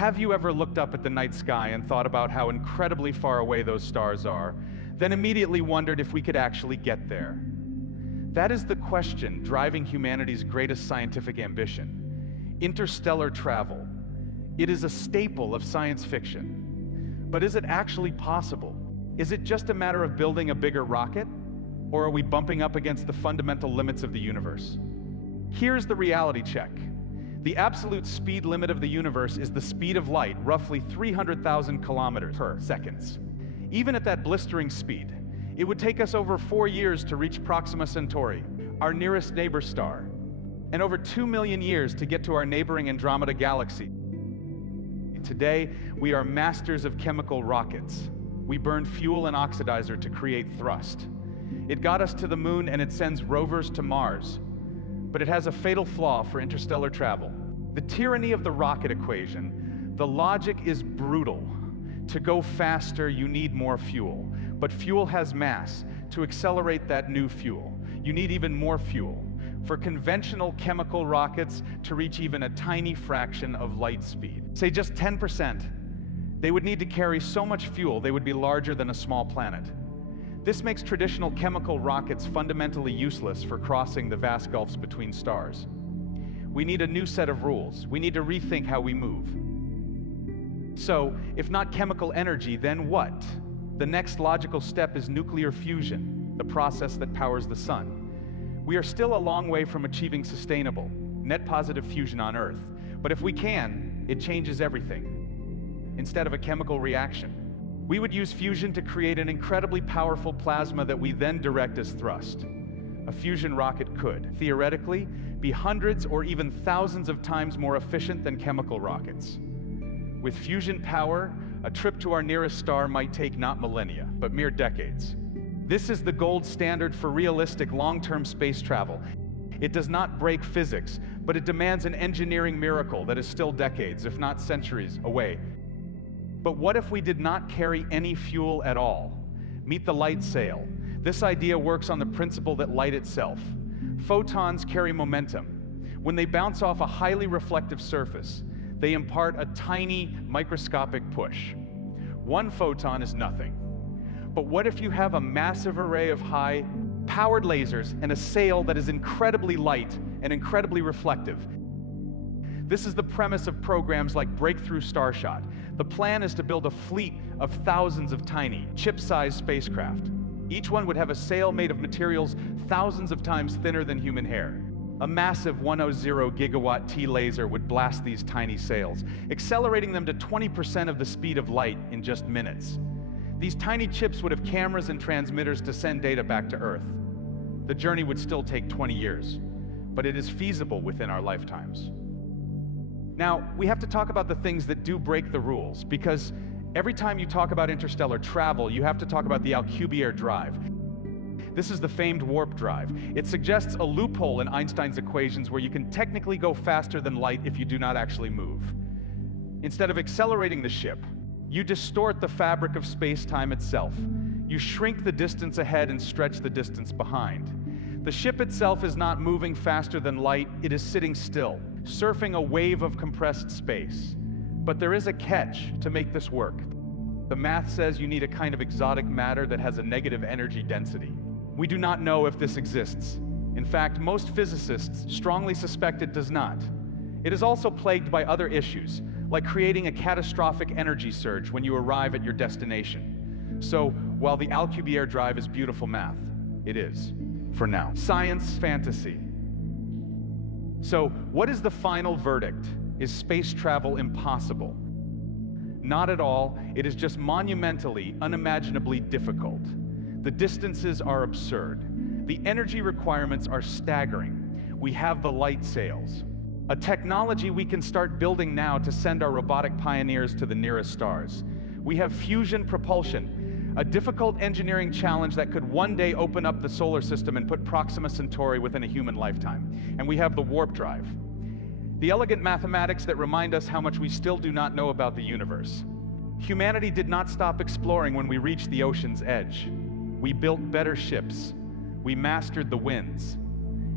Have you ever looked up at the night sky and thought about how incredibly far away those stars are, then immediately wondered if we could actually get there? That is the question driving humanity's greatest scientific ambition: interstellar travel. It is a staple of science fiction. But is it actually possible? Is it just a matter of building a bigger rocket? Or are we bumping up against the fundamental limits of the universe? Here's the reality check. The absolute speed limit of the universe is the speed of light, roughly 300,000 kilometers per second. Even at that blistering speed, it would take us over 4 years to reach Proxima Centauri, our nearest neighbor star, and over 2 million years to get to our neighboring Andromeda galaxy. Today, we are masters of chemical rockets. We burn fuel and oxidizer to create thrust. It got us to the moon and it sends rovers to Mars. But it has a fatal flaw for interstellar travel. The tyranny of the rocket equation. The logic is brutal. To go faster, you need more fuel. But fuel has mass. To accelerate that new fuel, you need even more fuel. For conventional chemical rockets to reach even a tiny fraction of light speed, say just 10%, they would need to carry so much fuel they would be larger than a small planet. This makes traditional chemical rockets fundamentally useless for crossing the vast gulfs between stars. We need a new set of rules. We need to rethink how we move. So, if not chemical energy, then what? The next logical step is nuclear fusion, the process that powers the sun. We are still a long way from achieving sustainable, net positive fusion on Earth. But if we can, it changes everything. Instead of a chemical reaction, we would use fusion to create an incredibly powerful plasma that we then direct as thrust. A fusion rocket could, theoretically, be hundreds or even thousands of times more efficient than chemical rockets. With fusion power, a trip to our nearest star might take not millennia, but mere decades. This is the gold standard for realistic long-term space travel. It does not break physics, but it demands an engineering miracle that is still decades, if not centuries, away. But what if we did not carry any fuel at all? Meet the light sail. This idea works on the principle that light itself. Photons carry momentum. When they bounce off a highly reflective surface, they impart a tiny microscopic push. One photon is nothing. But what if you have a massive array of high-powered lasers and a sail that is incredibly light and incredibly reflective? This is the premise of programs like Breakthrough Starshot. The plan is to build a fleet of thousands of tiny, chip-sized spacecraft. Each one would have a sail made of materials thousands of times thinner than human hair. A massive 100 gigawatt T-laser would blast these tiny sails, accelerating them to 20% of the speed of light in just minutes. These tiny chips would have cameras and transmitters to send data back to Earth. The journey would still take 20 years, but it is feasible within our lifetimes. Now, we have to talk about the things that do break the rules, because every time you talk about interstellar travel, you have to talk about the Alcubierre Drive. This is the famed warp drive. It suggests a loophole in Einstein's equations where you can technically go faster than light if you do not actually move. Instead of accelerating the ship, you distort the fabric of space-time itself. You shrink the distance ahead and stretch the distance behind. The ship itself is not moving faster than light, it is sitting still, surfing a wave of compressed space. But there is a catch to make this work. The math says you need a kind of exotic matter that has a negative energy density. We do not know if this exists. In fact, most physicists strongly suspect it does not. It is also plagued by other issues, like creating a catastrophic energy surge when you arrive at your destination. So, while the Alcubierre Drive is beautiful math, it is, for now, science fantasy. So, what is the final verdict? Is space travel impossible? Not at all. It is just monumentally, unimaginably difficult. The distances are absurd. The energy requirements are staggering. We have the light sails, a technology we can start building now to send our robotic pioneers to the nearest stars. We have fusion propulsion, a difficult engineering challenge that could one day open up the solar system and put Proxima Centauri within a human lifetime. And we have the warp drive, the elegant mathematics that remind us how much we still do not know about the universe. Humanity did not stop exploring when we reached the ocean's edge. We built better ships. We mastered the winds.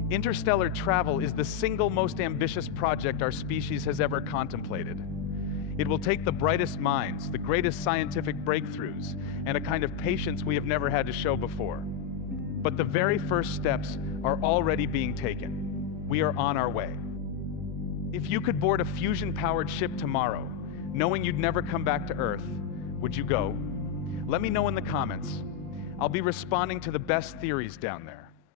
Interstellar travel is the single most ambitious project our species has ever contemplated. It will take the brightest minds, the greatest scientific breakthroughs, and a kind of patience we have never had to show before. But the very first steps are already being taken. We are on our way. If you could board a fusion-powered ship tomorrow, knowing you'd never come back to Earth, would you go? Let me know in the comments. I'll be responding to the best theories down there.